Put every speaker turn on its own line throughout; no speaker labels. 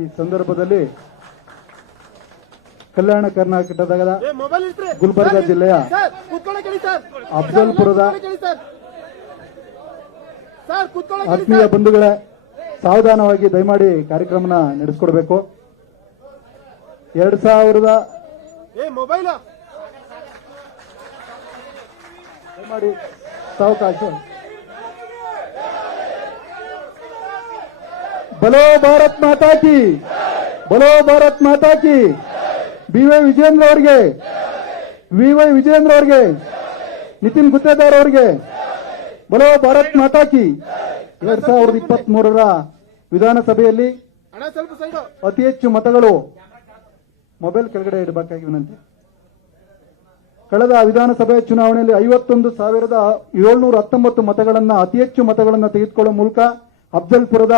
ಈ ಸಂದರ್ಭದಲ್ಲಿ ಕಲ್ಯಾಣ ಕರ್ನಾಟಕದ ಗುಲ್ಬರ್ಗ ಜಿಲ್ಲೆಯ ಅಫ್ಜಲ್ಪುರದ ಆತ್ಮೀಯ ಬಂಧುಗಳೇ ಸಾವಧಾನವಾಗಿ ದಯಮಾಡಿ ಕಾರ್ಯಕ್ರಮನ ನಡೆಸ್ಕೊಡ್ಬೇಕು. ಎರಡ್ ಸಾವಿರದ ದಯಮಾಡಿ ಸಾವಕಾಶ. ಬಲೋ ಭಾರತ್ ಮಾತಾ ಕಿ ಬಲೋ ಭಾರತ್ ಮಾತಾ ಕಿ. ಬಿ ವೈ ವಿಜೇಂದ್ರ ಅವರಿಗೆ ವಿ ವೈ ವಿಜೇಂದ್ರ ಅವರಿಗೆ ನಿತಿನ್ ಗುತ್ತೇದಾರ್ ಅವರಿಗೆ ಬಲೋ ಭಾರತ್ ಮಾತಾ ಕಿ. ಎರಡ್ ಸಾವಿರದ ಇಪ್ಪತ್ತ್ ಮೂರರ ವಿಧಾನಸಭೆಯಲ್ಲಿ ಅತಿ ಹೆಚ್ಚು ಮತಗಳು ಮೊಬೈಲ್ ಕೆಳಗಡೆ ಇಡಬೇಕಾಗಿ ವಿನಂತಿ. ಕಳೆದ ವಿಧಾನಸಭೆ ಚುನಾವಣೆಯಲ್ಲಿ ಐವತ್ತೊಂದು ಸಾವಿರದ ಏಳ್ನೂರ ಹತ್ತೊಂಬತ್ತು ಮತಗಳನ್ನು ಅತಿ ಹೆಚ್ಚು ಮತಗಳನ್ನು ತೆಗೆದುಕೊಳ್ಳುವ ಮೂಲಕ ಅಫ್ಜಲ್ಪುರದ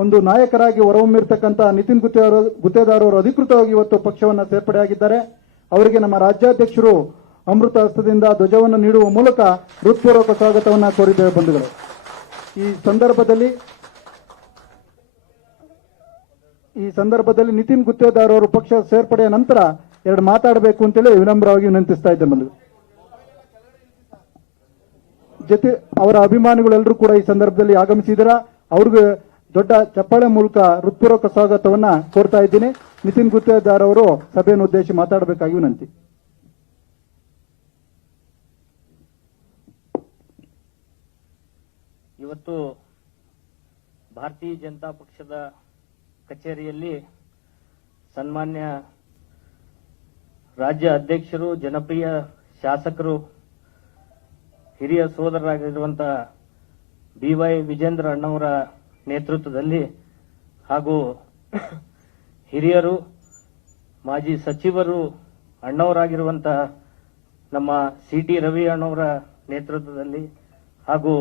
ಒಂದು ನಾಯಕರಾಗಿ ಹೊರಹೊಮ್ಮಿರ್ತಕ್ಕಂಥ ನಿತಿನ್ ಗುತ್ತೇದಾರ್ ಗುತ್ತೇದಾರ್ ಅವರು ಅಧಿಕೃತವಾಗಿ ಇವತ್ತು ಪಕ್ಷವನ್ನು ಸೇರ್ಪಡೆಯಾಗಿದ್ದಾರೆ ಅವರಿಗೆ ನಮ್ಮ ರಾಜ್ಯಾಧ್ಯಕ್ಷರು ಅಮೃತ ಹಸ್ತದಿಂದ ಧ್ವಜವನ್ನು ನೀಡುವ ಮೂಲಕ ಹೃತ್ಪೂರ್ವಕ ಸ್ವಾಗತವನ್ನು ಕೋರಿದ್ದೇವೆ ಬಂಧುಗಳು. ಈ ಸಂದರ್ಭದಲ್ಲಿ ಈ ಸಂದರ್ಭದಲ್ಲಿ ನಿತಿನ್ ಗುತ್ತೇದಾರ್ ಅವರು ಪಕ್ಷ ಸೇರ್ಪಡೆಯ ನಂತರ ಎರಡು ಮಾತಾಡಬೇಕು ಅಂತೇಳಿ ವಿನಮ್ರವಾಗಿ ವಿನಂತಿಸ್ತಾ ಇದ್ದೆ ಬಂಧುಗಳು. ಜೊತೆ ಅವರ ಅಭಿಮಾನಿಗಳೆಲ್ಲರೂ ಕೂಡ ಈ ಸಂದರ್ಭದಲ್ಲಿ ಆಗಮಿಸಿದರ ಅವ್ರಿಗೆ ದೊಡ್ಡ ಚಪ್ಪಾಳೆ ಮೂಲಕ ಹೃತ್ಪೂರ್ವಕ ಸ್ವಾಗತವನ್ನ ಕೋರ್ತಾ ಇದ್ದೀನಿ. ನಿತಿನ್ ಗುತ್ತೇದಾರ್ ಅವರು ಸಭೆಯನ್ನು ಉದ್ದೇಶಿಸಿ ಮಾತಾಡಬೇಕಾಗಿ ವಿನಂತಿ.
ಇವತ್ತು ಭಾರತೀಯ ಜನತಾ ಪಕ್ಷದ ಕಚೇರಿಯಲ್ಲಿ ಸನ್ಮಾನ್ಯ ರಾಜ್ಯ ಅಧ್ಯಕ್ಷರು, ಜನಪ್ರಿಯ ಶಾಸಕರು, ಹಿರಿಯ ಸೋದರರಾಗಿರುವಂತಹ ಬಿ ವೈ ವಿಜೇಂದ್ರ ಅಣ್ಣವರ ನೇತೃತ್ವದಲ್ಲಿ ಹಾಗೂ ಹಿರಿಯರು, ಮಾಜಿ ಸಚಿವರು, ಅಣ್ಣವರಾಗಿರುವಂತಹ ನಮ್ಮ ಸಿ ಟಿ ರವಿ ಅಣ್ಣವರ ನೇತೃತ್ವದಲ್ಲಿ ಹಾಗೂ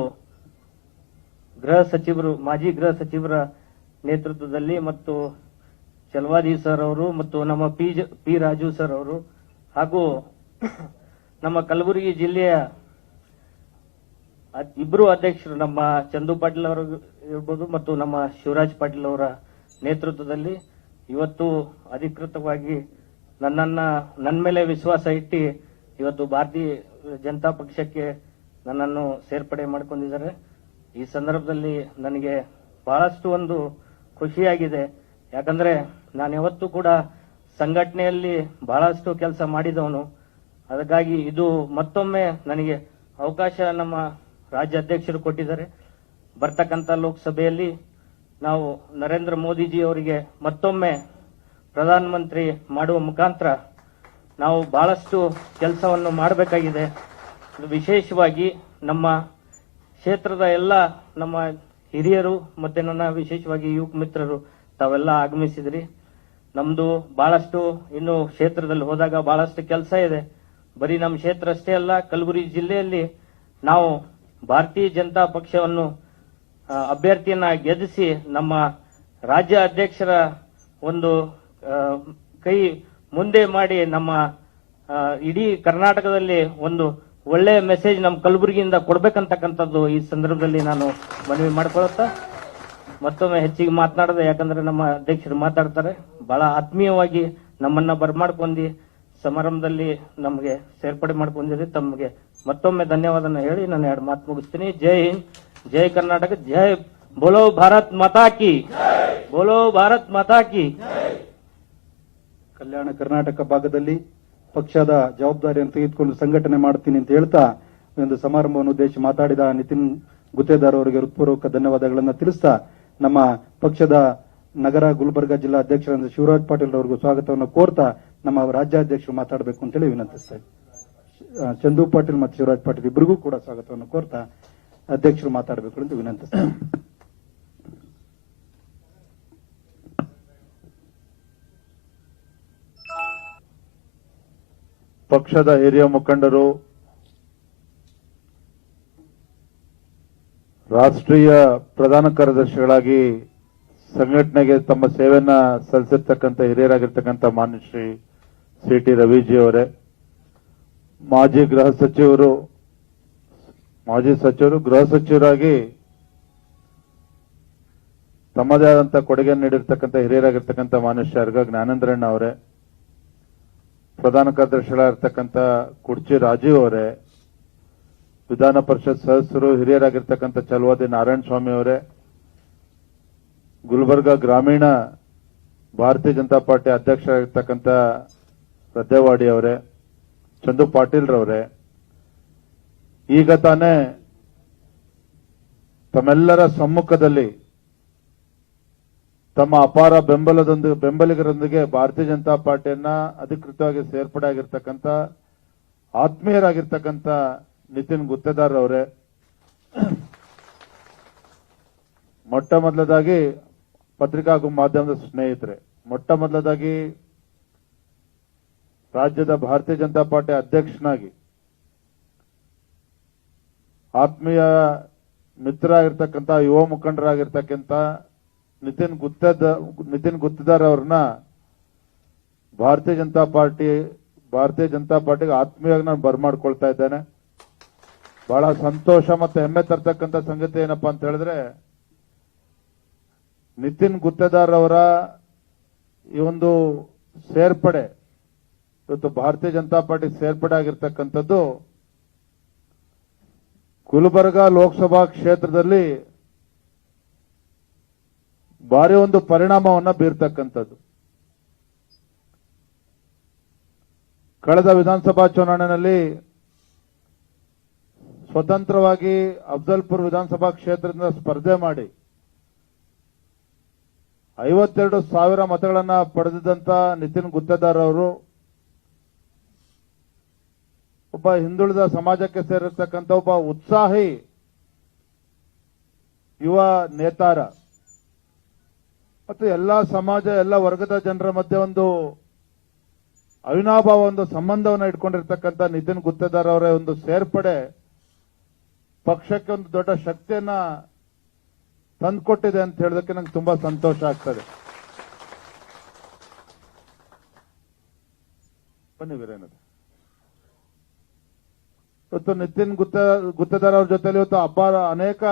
ಗೃಹ ಸಚಿವರು, ಮಾಜಿ ಗೃಹ ಸಚಿವರ ನೇತೃತ್ವದಲ್ಲಿ ಮತ್ತು ಚಲವಾದಿ ಸರ್ ಅವರು ಮತ್ತು ನಮ್ಮ ಪಿ ಪಿ ರಾಜು ಸರ್ ಅವರು ಹಾಗೂ ನಮ್ಮ ಕಲಬುರಗಿ ಜಿಲ್ಲೆಯ ಇಬ್ರು ಅಧ್ಯಕ್ಷರು, ನಮ್ಮ ಚಂದು ಪಾಟೀಲ್ ಅವರು ಇರ್ಬೋದು ಮತ್ತು ನಮ್ಮ ಶಿವರಾಜ್ ಪಾಟೀಲ್ ಅವರ ನೇತೃತ್ವದಲ್ಲಿ ಇವತ್ತು ಅಧಿಕೃತವಾಗಿ ನನ್ನನ್ನ ನನ್ನ ಮೇಲೆ ವಿಶ್ವಾಸ ಇಟ್ಟು ಇವತ್ತು ಭಾರತೀಯ ಜನತಾ ಪಕ್ಷಕ್ಕೆ ನನ್ನನ್ನು ಸೇರ್ಪಡೆ ಮಾಡ್ಕೊಂಡಿದ್ದಾರೆ. ಈ ಸಂದರ್ಭದಲ್ಲಿ ನನಗೆ ಬಹಳಷ್ಟು ಒಂದು ಖುಷಿಯಾಗಿದೆ. ಯಾಕಂದ್ರೆ ನಾನು ಯಾವತ್ತೂ ಕೂಡ ಸಂಘಟನೆಯಲ್ಲಿ ಬಹಳಷ್ಟು ಕೆಲಸ ಮಾಡಿದವನು. ಅದಕ್ಕಾಗಿ ಇದು ಮತ್ತೊಮ್ಮೆ ನನಗೆ ಅವಕಾಶ ನಮ್ಮ ರಾಜ್ಯ ಅಧ್ಯಕ್ಷರು ಕೊಟ್ಟಿದ್ದಾರೆ. ಬರ್ತಕ್ಕಂಥ ಲೋಕಸಭೆಯಲ್ಲಿ ನಾವು ನರೇಂದ್ರ ಮೋದಿಜಿ ಅವರಿಗೆ ಮತ್ತೊಮ್ಮೆ ಪ್ರಧಾನಮಂತ್ರಿ ಮಾಡುವ ಮುಖಾಂತರ ನಾವು ಬಹಳಷ್ಟು ಕೆಲಸವನ್ನು ಮಾಡಬೇಕಾಗಿದೆ. ವಿಶೇಷವಾಗಿ ನಮ್ಮ ಕ್ಷೇತ್ರದ ಎಲ್ಲ ನಮ್ಮ ಹಿರಿಯರು ಮತ್ತು ನನ್ನ ವಿಶೇಷವಾಗಿ ಯುವಕ ಮಿತ್ರರು ತಾವೆಲ್ಲ ಆಗಮಿಸಿದ್ರಿ. ನಮ್ದು ಬಹಳಷ್ಟು ಇನ್ನು ಕ್ಷೇತ್ರದಲ್ಲಿ ಹೋದಾಗ ಬಹಳಷ್ಟು ಕೆಲಸ ಇದೆ. ಬರೀ ನಮ್ಮ ಕ್ಷೇತ್ರ ಅಷ್ಟೇ ಅಲ್ಲ, ಕಲಬುರಗಿ ಜಿಲ್ಲೆಯಲ್ಲಿ ನಾವು ಭಾರತೀಯ ಜನತಾ ಪಕ್ಷವನ್ನು ಅಭ್ಯರ್ಥಿಯನ್ನ ಗೆಲ್ಲಿಸಿ ನಮ್ಮ ರಾಜ್ಯ ಅಧ್ಯಕ್ಷರ ಒಂದು ಕೈ ಮುಂದೆ ಮಾಡಿ ನಮ್ಮ ಇಡೀ ಕರ್ನಾಟಕದಲ್ಲಿ ಒಂದು ಒಳ್ಳೆ ಮೆಸೇಜ್ ನಮ್ಮ ಕಲಬುರಗಿಯಿಂದ ಕೊಡ್ಬೇಕಂತಕ್ಕಂಥದ್ದು ಈ ಸಂದರ್ಭದಲ್ಲಿ ನಾನು ಮನವಿ ಮಾಡ್ಕೊಳುತ್ತಾ ಮತ್ತೊಮ್ಮೆ ಹೆಚ್ಚಿಗೆ ಮಾತನಾಡದೆ, ಯಾಕಂದ್ರೆ ನಮ್ಮ ಅಧ್ಯಕ್ಷರು ಮಾತಾಡ್ತಾರೆ, ಬಹಳ ಆತ್ಮೀಯವಾಗಿ ನಮ್ಮನ್ನ ಬರ್ಮಾಡ್ಕೊಂಡಿ, ಸಮಾರಂಭದಲ್ಲಿ ನಮಗೆ ಸೇರ್ಪಡೆ ಮಾಡ್ಕೊಂಡಿರಿ, ತಮಗೆ ಮತ್ತೊಮ್ಮೆ ಧನ್ಯವಾದನ ಹೇಳಿ ನಾನು ಎರಡು ಮಾತು ಮುಗಿಸ್ತೀನಿ. ಜೈ ಹಿಂದ್ ಜೈ ಕರ್ನಾಟಕ ಜೈ ಬೋಲೋ ಭಾರತ್ ಮತಾಕಿ ಬೋಲೋ ಭಾರತ್ ಮತಾಕಿ
ಕಲ್ಯಾಣ ಕರ್ನಾಟಕ ಭಾಗದಲ್ಲಿ ಪಕ್ಷದ ಜವಾಬ್ದಾರಿಯನ್ನು ತೆಗೆದುಕೊಂಡು ಸಂಘಟನೆ ಮಾಡ್ತೀನಿ ಅಂತ ಹೇಳ್ತಾ ಒಂದು ಸಮಾರಂಭವನ್ನು ಉದ್ದೇಶಿಸಿ ಮಾತಾಡಿದ ನಿತಿನ್ ಗುತ್ತೇದಾರ್ ಅವರಿಗೆ ಹೃತ್ಪೂರ್ವಕ ಧನ್ಯವಾದಗಳನ್ನು ತಿಳಿಸ್ತಾ ನಮ್ಮ ಪಕ್ಷದ ನಗರ ಗುಲ್ಬರ್ಗ ಜಿಲ್ಲಾ ಅಧ್ಯಕ್ಷರಾದ ಶಿವರಾಜ್ ಪಾಟೀಲ್ ಅವರಿಗೂ ಸ್ವಾಗತವನ್ನು ಕೋರ್ತಾ ನಮ್ಮ ರಾಜ್ಯಾಧ್ಯಕ್ಷರು ಮಾತಾಡಬೇಕು ಅಂತೇಳಿ ವಿನಂತಿಸ್ತಾ ಇದ್ದೀನಿ. ಆ, ಚಂದು ಪಾಟೀಲ್ ಮತ್ತು ಶಿವರಾಜ್ ಪಾಟೀಲ್ ಇಬ್ಬರಿಗೂ ಕೂಡ ಸ್ವಾಗತವನ್ನು ಕೋರ್ತಾ ಅಧ್ಯಕ್ಷರು ಮಾತಾಡಬೇಕು ಅಂತ ವಿನಂತಿಸ್ತಾರೆ
ಪಕ್ಷದ ಹಿರಿಯ ಮುಖಂಡರು, ರಾಷ್ಟ್ರೀಯ ಪ್ರಧಾನ ಕಾರ್ಯದರ್ಶಿಗಳಾಗಿ ಸಂಘಟನೆಗೆ ತಮ್ಮ ಸೇವೆಯನ್ನ ಸಲ್ಲಿಸಿರ್ತಕ್ಕಂಥ ಹಿರಿಯರಾಗಿರ್ತಕ್ಕಂಥ ಮಾನ್ಯ ಶ್ರೀ ಸಿ ಟಿ ರವಿಜಿ ಅವರೇ ಮಾಜಿ ಗೃಹ ಸಚಿವರು, ಮಾಜಿ ಸಚಿವರು, ಗೃಹ ಸಚಿವರಾಗಿ ತಮ್ಮದೇ ಆದಂತ ಕೊಡುಗೆ ನೀಡಿರ್ತಕ್ಕಂಥ ಹಿರಿಯರಾಗಿರ್ತಕ್ಕಂಥ ಮಾನುಷ್ಯ ಅರ್ಗ ಜ್ಞಾನೇಂದ್ರಣ್ಣ ಅವರೇ, ಪ್ರಧಾನ ಕಾರ್ಯದರ್ಶಿಗಳಾಗಿರ್ತಕ್ಕಂಥ ಕುಡ್ಚಿ ರಾಜೀವ್ ಅವರೇ, ವಿಧಾನ ಪರಿಷತ್ ಸದಸ್ಯರು, ಹಿರಿಯರಾಗಿರ್ತಕ್ಕಂಥ ಚಲವಾದಿ ನಾರಾಯಣ ಸ್ವಾಮಿ ಅವರೇ, ಗುಲ್ಬರ್ಗ ಗ್ರಾಮೀಣ ಭಾರತೀಯ ಜನತಾ ಪಾರ್ಟಿ ಅಧ್ಯಕ್ಷರಾಗಿರ್ತಕ್ಕಂಥ ರದ್ದೇವಾಡಿ ಅವರೇ ಚಂದು ಪಾಟೀಲ್ ರವರೇ, ಈಗ ತಾನೇ ತಮ್ಮೆಲ್ಲರ ಸಮ್ಮುಖದಲ್ಲಿ ತಮ್ಮ ಅಪಾರ ಬೆಂಬಲದೊಂದಿಗೆ, ಬೆಂಬಲಿಗರೊಂದಿಗೆ ಭಾರತೀಯ ಜನತಾ ಪಾರ್ಟಿಯನ್ನ ಅಧಿಕೃತವಾಗಿ ಸೇರ್ಪಡೆ ಆಗಿರ್ತಕ್ಕಂಥ ಆತ್ಮೀಯರಾಗಿರ್ತಕ್ಕಂಥ ನಿತಿನ್ ಗುತ್ತೇದಾರ್ ಅವರೇ ಮೊಟ್ಟ ಮೊದಲದಾಗಿ ಪತ್ರಿಕಾ ಹಾಗೂ ಮಾಧ್ಯಮದ ಸ್ನೇಹಿತರೆ, ಮೊಟ್ಟ ಮೊದಲದಾಗಿ ರಾಜ್ಯದ ಭಾರತೀಯ ಜನತಾ ಪಾರ್ಟಿ ಅಧ್ಯಕ್ಷನಾಗಿ ಆತ್ಮೀಯ ಮಿತ್ರ ಆಗಿರ್ತಕ್ಕಂಥ ಯುವ ಮುಖಂಡರಾಗಿರ್ತಕ್ಕಂಥ ನಿತಿನ್ ಗುತ್ತದ ನಿತಿನ್ ಗುತ್ತದಾರ್ ಅವ್ರನ್ನ ಭಾರತೀಯ ಜನತಾ ಪಾರ್ಟಿ, ಭಾರತೀಯ ಜನತಾ ಪಾರ್ಟಿಗೆ ಆತ್ಮೀಯವಾಗಿ ನಾನು ಬರ್ಮಾಡ್ಕೊಳ್ತಾ ಇದ್ದೇನೆ. ಬಹಳ ಸಂತೋಷ ಮತ್ತು ಹೆಮ್ಮೆ ತರ್ತಕ್ಕಂಥ ಸಂಗತಿ ಏನಪ್ಪಾ ಅಂತ ಹೇಳಿದ್ರೆ, ನಿತಿನ್ ಗುತ್ತೇದಾರ್ ಅವರ ಈ ಒಂದು ಸೇರ್ಪಡೆ ಇವತ್ತು ಭಾರತೀಯ ಜನತಾ ಪಾರ್ಟಿ ಸೇರ್ಪಡೆ ಆಗಿರ್ತಕ್ಕಂಥದ್ದು ಗುಲ್ಬರ್ಗ ಲೋಕಸಭಾ ಕ್ಷೇತ್ರದಲ್ಲಿ ಭಾರಿ ಒಂದು ಪರಿಣಾಮವನ್ನ ಬೀರ್ತಕ್ಕಂಥದ್ದು. ಕಳೆದ ವಿಧಾನಸಭಾ ಚುನಾವಣೆಯಲ್ಲಿ ಸ್ವತಂತ್ರವಾಗಿ ಅಫ್ಜಲ್ಪುರ್ ವಿಧಾನಸಭಾ ಕ್ಷೇತ್ರದಿಂದ ಸ್ಪರ್ಧೆ ಮಾಡಿ ಐವತ್ತೆರಡು ಸಾವಿರ ಮತಗಳನ್ನ ಪಡೆದಿದ್ದಂತ ನಿತಿನ್ ಗುತ್ತದಾರ್ ಅವರು ಒಬ್ಬ ಹಿಂದುಳಿದ ಸಮಾಜಕ್ಕೆ ಸೇರಿರ್ತಕ್ಕಂಥ ಒಬ್ಬ ಉತ್ಸಾಹಿ ಯುವ ನೇತಾರ. ಮತ್ತು ಎಲ್ಲ ಸಮಾಜ, ಎಲ್ಲ ವರ್ಗದ ಜನರ ಮಧ್ಯೆ ಒಂದು ಅವಿನಾಭಾವ, ಒಂದು ಸಂಬಂಧವನ್ನು ಇಟ್ಕೊಂಡಿರ್ತಕ್ಕಂಥ ನಿತಿನ್ ಗುತ್ತೇದಾರ್ ಅವರ ಒಂದು ಸೇರ್ಪಡೆ ಪಕ್ಷಕ್ಕೆ ಒಂದು ದೊಡ್ಡ ಶಕ್ತಿಯನ್ನ ತಂದುಕೊಟ್ಟಿದೆ ಅಂತ ಹೇಳೋದಕ್ಕೆ ನಂಗೆ ತುಂಬಾ ಸಂತೋಷ ಆಗ್ತದೆ. ಬನ್ನಿ ಇವತ್ತು ನಿತಿನ್ ಗುತ್ತ ಗುತ್ತದಾರ ಅವ್ರ ಜೊತೆಯಲ್ಲಿ ಇವತ್ತು ಹಬ್ಬ ಅನೇಕ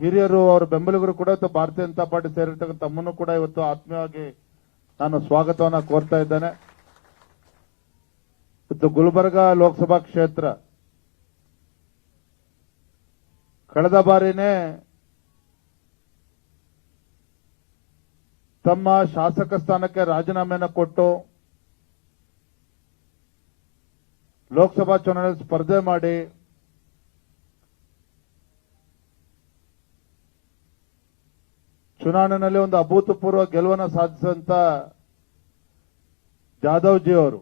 ಹಿರಿಯರು ಅವರ ಬೆಂಬಲಿಗರು ಕೂಡ ಇವತ್ತು ಭಾರತೀಯ ಜನತಾ ಪಾರ್ಟಿ ಸೇರಿರ್ತಕ್ಕಂಥ ತಮ್ಮನ್ನು ಕೂಡ ಇವತ್ತು ಆತ್ಮೀಯವಾಗಿ ನಾನು ಸ್ವಾಗತವನ್ನ ಕೋರ್ತಾ ಇದ್ದೇನೆ. ಇವತ್ತು ಗುಲ್ಬರ್ಗ ಲೋಕಸಭಾ ಕ್ಷೇತ್ರ. ಕಳೆದ ಬಾರಿನೇ ತಮ್ಮ ಶಾಸಕ ಸ್ಥಾನಕ್ಕೆ ರಾಜೀನಾಮೆಯನ್ನು ಕೊಟ್ಟು ಲೋಕಸಭಾ ಚುನಾವಣೆ ಸ್ಪರ್ಧೆ ಮಾಡಿ ಚುನಾವಣೆಯಲ್ಲಿ ಒಂದು ಅಭೂತಪೂರ್ವ ಗೆಲುವನ್ನು ಸಾಧಿಸಿದಂತ ಜಾಧವ್ ಜಿ ಅವರು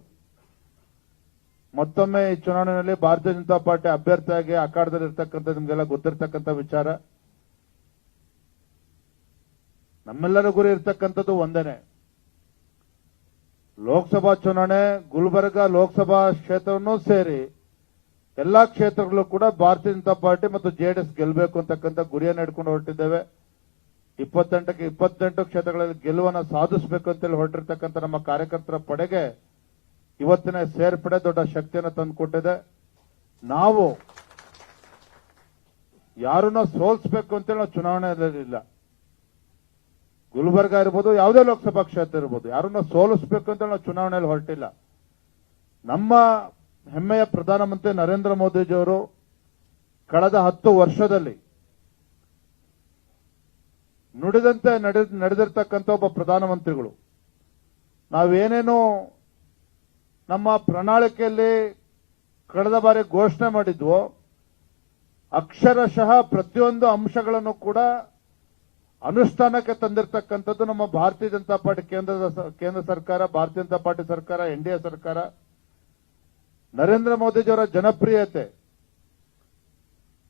ಮತ್ತೊಮ್ಮೆ ಈ ಚುನಾವಣೆಯಲ್ಲಿ ಭಾರತೀಯ ಜನತಾ ಪಾರ್ಟಿ ಅಭ್ಯರ್ಥಿಯಾಗಿ ಅಖಾಡದಲ್ಲಿರ್ತಕ್ಕಂಥ ನಿಮಗೆಲ್ಲ ಗೊತ್ತಿರ್ತಕ್ಕಂಥ ವಿಚಾರ. ನಮ್ಮೆಲ್ಲರ ಗುರಿ ಇರ್ತಕ್ಕಂಥದ್ದು ಒಂದೇನೆ. ಲೋಕಸಭಾ ಚುನಾವಣೆ, ಗುಲ್ಬರ್ಗ ಲೋಕಸಭಾ ಕ್ಷೇತ್ರವನ್ನು ಸೇರಿ ಎಲ್ಲಾ ಕ್ಷೇತ್ರಗಳು ಕೂಡ ಭಾರತೀಯ ಜನತಾ ಪಾರ್ಟಿ ಮತ್ತು ಜೆಡಿಎಸ್ ಗೆಲ್ಲಬೇಕು ಅಂತಕ್ಕಂಥ ಗುರಿಯನ್ನು ಇಟ್ಕೊಂಡು ಹೊರಟಿದ್ದೇವೆ. ಇಪ್ಪತ್ತೆಂಟಕ್ಕೆ ಇಪ್ಪತ್ತೆಂಟು ಕ್ಷೇತ್ರಗಳಲ್ಲಿ ಗೆಲುವನ್ನು ಸಾಧಿಸಬೇಕು ಅಂತೇಳಿ ಹೊರಟಿರ್ತಕ್ಕಂಥ ನಮ್ಮ ಕಾರ್ಯಕರ್ತರ ಪಡೆಗೆ ಇವತ್ತಿನ ಸೇರ್ಪಡೆ ದೊಡ್ಡ ಶಕ್ತಿಯನ್ನು ತಂದುಕೊಟ್ಟಿದೆ. ನಾವು ಯಾರನ್ನ ಸೋಲ್ಸ್ಬೇಕು ಅಂತೇಳಿ ನಾವು ಚುನಾವಣೆಯಲ್ಲಿ ಇಲ್ಲ. ಗುಲ್ಬರ್ಗ ಇರ್ಬೋದು, ಯಾವುದೇ ಲೋಕಸಭಾ ಕ್ಷೇತ್ರ ಇರ್ಬೋದು, ಯಾರನ್ನ ಸೋಲಿಸ್ಬೇಕು ಅಂತ ನಾವು ಚುನಾವಣೆಯಲ್ಲಿ ಹೊರಟಿಲ್ಲ. ನಮ್ಮ ಹೆಮ್ಮೆಯ ಪ್ರಧಾನಮಂತ್ರಿ ನರೇಂದ್ರ ಮೋದಿಜಿಯವರು ಕಳೆದ ಹತ್ತು ವರ್ಷದಲ್ಲಿ ನುಡಿದಂತೆ ನಡೆ ನಡೆದಿರ್ತಕ್ಕಂಥ ಒಬ್ಬ ಪ್ರಧಾನಮಂತ್ರಿಗಳು. ನಾವೇನೇನು ನಮ್ಮ ಪ್ರಣಾಳಿಕೆಯಲ್ಲಿ ಕಳೆದ ಬಾರಿ ಘೋಷಣೆ ಮಾಡಿದ್ವೋ, ಅಕ್ಷರಶಃ ಪ್ರತಿಯೊಂದು ಅಂಶಗಳನ್ನು ಕೂಡ ಅನುಷ್ಠಾನಕ್ಕೆ ತಂದಿರತಕ್ಕಂಥದ್ದು ನಮ್ಮ ಭಾರತೀಯ ಜನತಾ ಪಾರ್ಟಿ ಕೇಂದ್ರದ ಕೇಂದ್ರ ಸರ್ಕಾರ, ಭಾರತೀಯ ಜನತಾ ಪಾರ್ಟಿ ಸರ್ಕಾರ, ಎನ್ ಡಿ ಎ ಸರ್ಕಾರ. ನರೇಂದ್ರ ಮೋದಿಜಿಯವರ ಜನಪ್ರಿಯತೆ.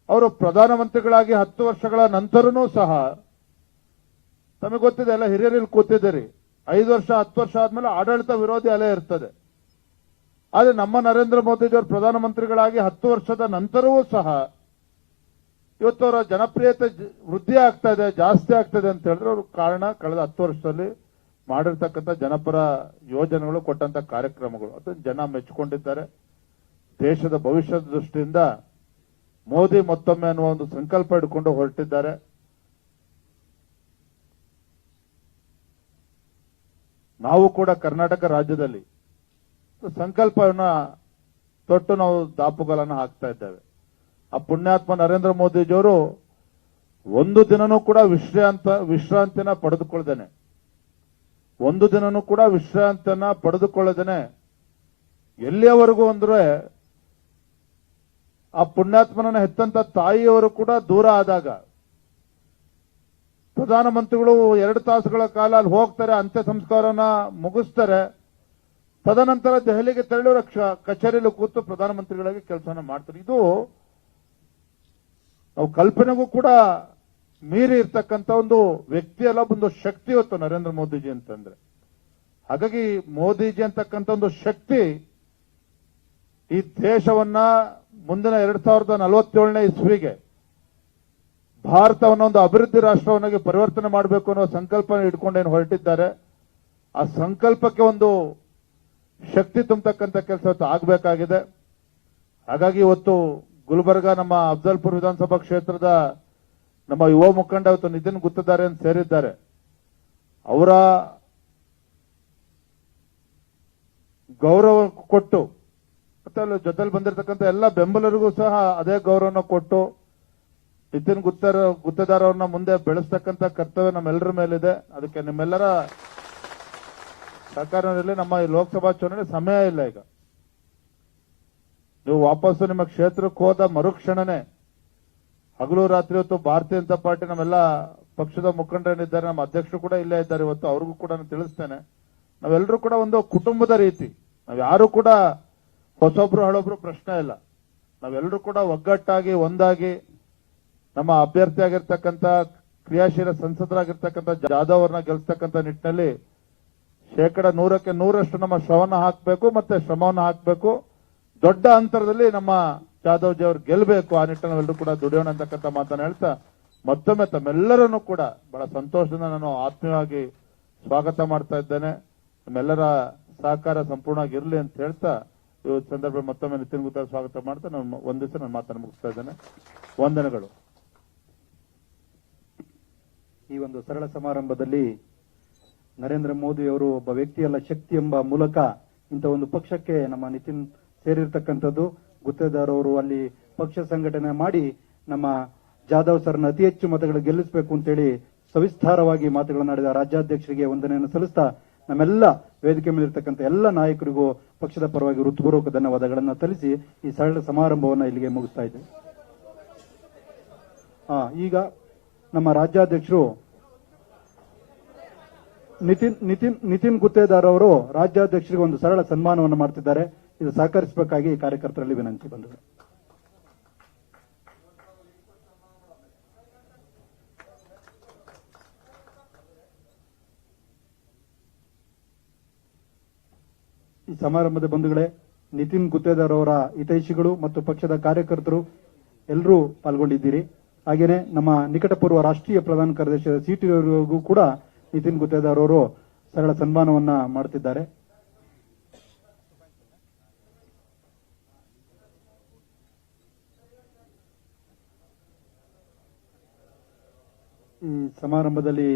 ಅವರು ಪ್ರಧಾನಮಂತ್ರಿಗಳಾಗಿ ಹತ್ತು ವರ್ಷಗಳ ನಂತರನೂ ಸಹ ತಮಗೆ ಗೊತ್ತಿದೆ, ಎಲ್ಲ ಹಿರಿಯರಲ್ಲಿ ಕೂತಿದ್ದೀರಿ. ಐದು ವರ್ಷ, ಹತ್ತು ವರ್ಷ ಆದ್ಮೇಲೆ ಆಡಳಿತ ವಿರೋಧಿ ಅಲೆ ಇರ್ತದೆ. ಆದ್ರೆ ನಮ್ಮ ನರೇಂದ್ರ ಮೋದಿಜಿಯವರು ಪ್ರಧಾನಮಂತ್ರಿಗಳಾಗಿ ಹತ್ತು ವರ್ಷದ ನಂತರವೂ ಸಹ ಇವತ್ತು ಅವರ ಜನಪ್ರಿಯತೆ ವೃದ್ಧಿ ಆಗ್ತಾ ಇದೆ, ಜಾಸ್ತಿ ಆಗ್ತಾ ಇದೆ ಅಂತ ಹೇಳಿದ್ರೆ ಅವ್ರ ಕಾರಣ ಕಳೆದ ಹತ್ತು ವರ್ಷದಲ್ಲಿ ಮಾಡಿರ್ತಕ್ಕಂಥ ಜನಪರ ಯೋಜನೆಗಳು ಕೊಟ್ಟಂತ ಕಾರ್ಯಕ್ರಮಗಳು. ಅದನ್ನು ಜನ ಮೆಚ್ಚಿಕೊಂಡಿದ್ದಾರೆ ದೇಶದ ಭವಿಷ್ಯದ ದೃಷ್ಟಿಯಿಂದ ಮೋದಿ ಮತ್ತೊಮ್ಮೆ ಅನ್ನುವ ಒಂದು ಸಂಕಲ್ಪ ಇಟ್ಕೊಂಡು ಹೊರಟಿದ್ದಾರೆ. ನಾವು ಕೂಡ ಕರ್ನಾಟಕ ರಾಜ್ಯದಲ್ಲಿ ಸಂಕಲ್ಪವನ್ನ ತೊಟ್ಟು ನಾವು ದಾಪುಗಳನ್ನು ಹಾಕ್ತಾ ಇದ್ದೇವೆ. ಆ ಪುಣ್ಯಾತ್ಮ ನರೇಂದ್ರ ಮೋದಿಜಿಯವರು ಒಂದು ದಿನನೂ ಕೂಡ ವಿಶ್ರಾಂತ ವಿಶ್ರಾಂತಿನ ಪಡೆದುಕೊಳ್ಳದೇನೆ ಒಂದು ದಿನನೂ ಕೂಡ ವಿಶ್ರಾಂತಿಯನ್ನ ಪಡೆದುಕೊಳ್ಳದೇನೆ ಎಲ್ಲಿಯವರೆಗೂ ಅಂದ್ರೆ ಆ ಪುಣ್ಯಾತ್ಮನನ್ನ ಹೆತ್ತಂತ ತಾಯಿಯವರು ಕೂಡ ದೂರ ಆದಾಗ. ಪ್ರಧಾನಮಂತ್ರಿಗಳು ಎರಡು ತಾಸುಗಳ ಕಾಲ ಅಲ್ಲಿ ಹೋಗ್ತಾರೆ ಅಂತ್ಯ ಸಂಸ್ಕಾರನ ಮುಗಿಸ್ತಾರೆ. ತದನಂತರ ದೆಹಲಿಗೆ ತೆರಳಿ ಕಚೇರಿಯಲ್ಲಿ ಕೂತು ಪ್ರಧಾನಮಂತ್ರಿಗಳಾಗಿ ಕೆಲಸನ ಮಾಡ್ತಾರೆ. ಇದು ನಾವು ಕಲ್ಪನೆಗೂ ಕೂಡ ಮೀರಿ ಇರ್ತಕ್ಕಂಥ ಒಂದು ವ್ಯಕ್ತಿ ಅಲ್ಲ, ಒಂದು ಶಕ್ತಿ ಇವತ್ತು ನರೇಂದ್ರ ಮೋದಿಜಿ ಅಂತಂದ್ರೆ. ಹಾಗಾಗಿ ಮೋದಿಜಿ ಅಂತಕ್ಕಂಥ ಒಂದು ಶಕ್ತಿ ಈ ದೇಶವನ್ನ ಮುಂದಿನ ಎರಡ್ ಸಾವಿರದ ನಲವತ್ತೇಳನೇ ಇಸ್ವಿಗೆ ಭಾರತವನ್ನ ಒಂದು ಅಭಿವೃದ್ಧಿ ರಾಷ್ಟ್ರವನ್ನಾಗಿ ಪರಿವರ್ತನೆ ಮಾಡಬೇಕು ಅನ್ನೋ ಸಂಕಲ್ಪ ಇಟ್ಕೊಂಡೇನು ಹೊರಟಿದ್ದಾರೆ. ಆ ಸಂಕಲ್ಪಕ್ಕೆ ಒಂದು ಶಕ್ತಿ ತುಂಬತಕ್ಕಂಥ ಕೆಲಸ ಆಗಬೇಕಾಗಿದೆ. ಹಾಗಾಗಿ ಇವತ್ತು ಗುಲ್ಬರ್ಗ ನಮ್ಮ ಅಫ್ಜಲ್ಪುರ್ ವಿಧಾನಸಭಾ ಕ್ಷೇತ್ರದ ನಮ್ಮ ಯುವ ಮುಖಂಡ ಇವತ್ತು ನಿತಿನ್ ಗುತ್ತಿದ್ದಾರೆ ಅಂತ ಸೇರಿದ್ದಾರೆ. ಅವರ ಗೌರವ ಕೊಟ್ಟು ಮತ್ತೆ ಅಲ್ಲಿ ಜೊತೆಲಿ ಬಂದಿರತಕ್ಕಂಥ ಎಲ್ಲ ಬೆಂಬಲರಿಗೂ ಸಹ ಅದೇ ಗೌರವನ ಕೊಟ್ಟು, ನಿತಿನ್ ಗುತ್ತರ್, ಗುತ್ತೇದಾರ್ ಅವ್ರನ್ನ ಮುಂದೆ ಬೆಳೆಸ್ತಕ್ಕಂಥ ಕರ್ತವ್ಯ ನಮ್ಮೆಲ್ಲರ ಮೇಲಿದೆ. ಅದಕ್ಕೆ ನಿಮ್ಮೆಲ್ಲರ ಸಹಕಾರದಲ್ಲಿ ನಮ್ಮ ಲೋಕಸಭಾ ಚುನಾವಣೆ ಸಮಯ ಇಲ್ಲ ಈಗ. ನೀವು ವಾಪಸ್ಸು ನಿಮ್ಮ ಕ್ಷೇತ್ರಕ್ಕೆ ಹೋದ ಮರುಕ್ಷಣನೆ. ಹಗಲು ರಾತ್ರಿ ಹೊತ್ತು ಭಾರತೀಯ ಜನತಾ ಪಾರ್ಟಿ ನಮ್ಮೆಲ್ಲ ಪಕ್ಷದ ಮುಖಂಡರೇನಿದ್ದಾರೆ ನಮ್ಮ ಅಧ್ಯಕ್ಷರು ಕೂಡ ಇಲ್ಲೇ ಇದ್ದಾರೆ, ಇವತ್ತು ಅವ್ರಿಗೂ ಕೂಡ ನಾನು ತಿಳಿಸ್ತೇನೆ. ನಾವೆಲ್ಲರೂ ಕೂಡ ಒಂದು ಕುಟುಂಬದ ರೀತಿ. ನಾವು ಯಾರು ಕೂಡ ಹೊಸೊಬ್ರು, ಹಳೊಬ್ರು ಪ್ರಶ್ನೆ ಇಲ್ಲ. ನಾವೆಲ್ಲರೂ ಕೂಡ ಒಗ್ಗಟ್ಟಾಗಿ, ಒಂದಾಗಿ ನಮ್ಮ ಅಭ್ಯರ್ಥಿ ಆಗಿರ್ತಕ್ಕಂಥ, ಕ್ರಿಯಾಶೀಲ ಸಂಸದರಾಗಿರ್ತಕ್ಕಂಥ ಜಾಧವ್ ಅವ್ರನ್ನ ಗೆಲ್ಸ್ತಕ್ಕಂಥ ನಿಟ್ಟಿನಲ್ಲಿ ಶೇಕಡ ನೂರಕ್ಕೆ ನೂರಷ್ಟು ನಮ್ಮ ಶ್ರವನ್ನ ಹಾಕಬೇಕು ಮತ್ತೆ ಶ್ರಮವನ್ನು ಹಾಕಬೇಕು. ದೊಡ್ಡ ಅಂತರದಲ್ಲಿ ನಮ್ಮ ಜಾಧವ್ ಜಿ ಅವ್ರು ಗೆಲ್ಲಬೇಕು ಆ ನಿಟ್ಟಿನಲ್ಲಿ ಎಲ್ಲರೂ ಕೂಡ ದುಡಿಯೋಣ ಅಂತಕ್ಕಂಥ ಮಾತನ್ನ ಹೇಳ್ತಾ ಮತ್ತೊಮ್ಮೆ ತಮ್ಮೆಲ್ಲರನ್ನು ಕೂಡ ಬಹಳ ಸಂತೋಷದಿಂದ ನಾನು ಆತ್ಮೀಯವಾಗಿ ಸ್ವಾಗತ ಮಾಡ್ತಾ ಇದ್ದೇನೆ. ನಮ್ಮೆಲ್ಲರ ಸಹಕಾರ ಸಂಪೂರ್ಣವಾಗಿ ಇರಲಿ ಅಂತ ಹೇಳ್ತಾ ಈ ಸಂದರ್ಭ ಮತ್ತೊಮ್ಮೆ ನಿತಿನ್ ಗುತ್ತ ಸ್ವಾಗತ ಮಾಡ್ತಾ ನಾನು ಒಂದ್ ದಿವಸ ನನ್ನ ಮಾತನ್ನು ಮುಗಿಸ್ತಾ ಇದ್ದೇನೆ. ವಂದನೆಗಳು.
ಈ ಒಂದು ಸರಳ ಸಮಾರಂಭದಲ್ಲಿ ನರೇಂದ್ರ ಮೋದಿ ಅವರು ಒಬ್ಬ ವ್ಯಕ್ತಿಯಲ್ಲ ಶಕ್ತಿ ಎಂಬ ಮೂಲಕ ಇಂಥ ಒಂದು ಪಕ್ಷಕ್ಕೆ ನಮ್ಮ ನಿತಿನ್ ಸೇರಿರ್ತಕ್ಕಂಥದ್ದು ಗುತ್ತೇದಾರ್ ಅವರು ಅಲ್ಲಿ ಪಕ್ಷ ಸಂಘಟನೆ ಮಾಡಿ ನಮ್ಮ ಜಾಧವ್ ಸರ್ನ ಅತಿ ಹೆಚ್ಚು ಮತಗಳು ಗೆಲ್ಲಿಸಬೇಕು ಅಂತೇಳಿ ಸವಿಸ್ತಾರವಾಗಿ ಮಾತುಗಳನ್ನಾಡಿದ ರಾಜ್ಯಾಧ್ಯಕ್ಷರಿಗೆ ವಂದನೆಯನ್ನು ಸಲ್ಲಿಸ್ತಾ ನಮ್ಮೆಲ್ಲ ವೇದಿಕೆ ಮೇಲಿರ್ತಕ್ಕಂಥ ಎಲ್ಲ ನಾಯಕರಿಗೂ ಪಕ್ಷದ ಪರವಾಗಿ ಹೃತ್ಪೂರ್ವಕ ಧನ್ಯವಾದಗಳನ್ನು ಸಲ್ಲಿಸಿ ಈ ಸರಳ ಸಮಾರಂಭವನ್ನು ಇಲ್ಲಿಗೆ ಮುಗಿಸ್ತಾ ಆ, ಈಗ ನಮ್ಮ ರಾಜ್ಯಾಧ್ಯಕ್ಷರು ನಿತಿನ್ ನಿತಿನ್ ನಿತಿನ್ ಗುತ್ತೇದಾರ್ ಅವರು ರಾಜ್ಯಾಧ್ಯಕ್ಷರಿಗೆ ಒಂದು ಸರಳ ಸನ್ಮಾನವನ್ನು ಮಾಡ್ತಿದ್ದಾರೆ. ಇದು ಸಹಕರಿಸಬೇಕಾಗಿ ಕಾರ್ಯಕರ್ತರಲ್ಲಿ ವಿನಂತಿ ಬಂದಿದೆ. ಈ ಸಮಾರಂಭದ ಬಂಧುಗಳೇ, ನಿತಿನ್ ಗುತ್ತೇದಾರ್ ಅವರ ಹಿತೈಷಿಗಳು ಮತ್ತು ಪಕ್ಷದ ಕಾರ್ಯಕರ್ತರು ಎಲ್ಲರೂ ಪಾಲ್ಗೊಂಡಿದ್ದೀರಿ. ಹಾಗೆಯೇ ನಮ್ಮ ನಿಕಟಪೂರ್ವ ರಾಷ್ಟ್ರೀಯ ಪ್ರಧಾನ ಕಾರ್ಯದರ್ಶಿ ಸಿಟಿ ಅವರಿಗೂ ಕೂಡ ನಿತಿನ್ ಗುತ್ತೇದಾರ್ ಅವರು ಸರಳ ಸನ್ಮಾನವನ್ನ ಮಾಡುತ್ತಿದ್ದಾರೆ ಈ ಸಮಾರಂಭದಲ್ಲಿ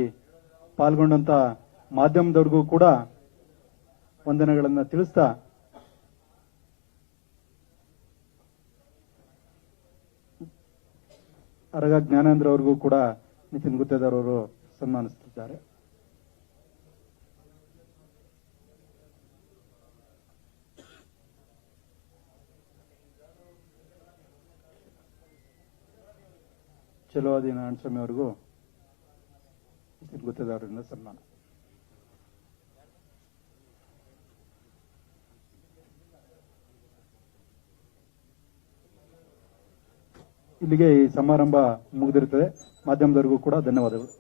ಪಾಲ್ಗೊಂಡಂತ ಮಾಧ್ಯಮದವ್ರಿಗೂ ಕೂಡ ವಂದನೆಗಳನ್ನು ತಿಳಿಸ್ತಾ ಅರಗ ಜ್ಞಾನೇಂದ್ರ ಅವ್ರಿಗೂ ಕೂಡ ನಿತಿನ್ ಗುತ್ತೇದಾರ್ ಅವರು ಸನ್ಮಾನಿಸುತ್ತಿದ್ದಾರೆ. ಚಲುವಾದಿ ಸ್ವಾಮಿ ಅವರಿಗೂ ನಿತಿನ್ ಗುತ್ತೇದಾರ್ ಅವರಿಂದ ಸನ್ಮಾನ ಇಲ್ಲಿಗೆ ಈ ಸಮಾರಂಭ ಮುಗಿದಿರುತ್ತದೆ. ಮಾಧ್ಯಮದವರಿಗೂ ಕೂಡ ಧನ್ಯವಾದಗಳು.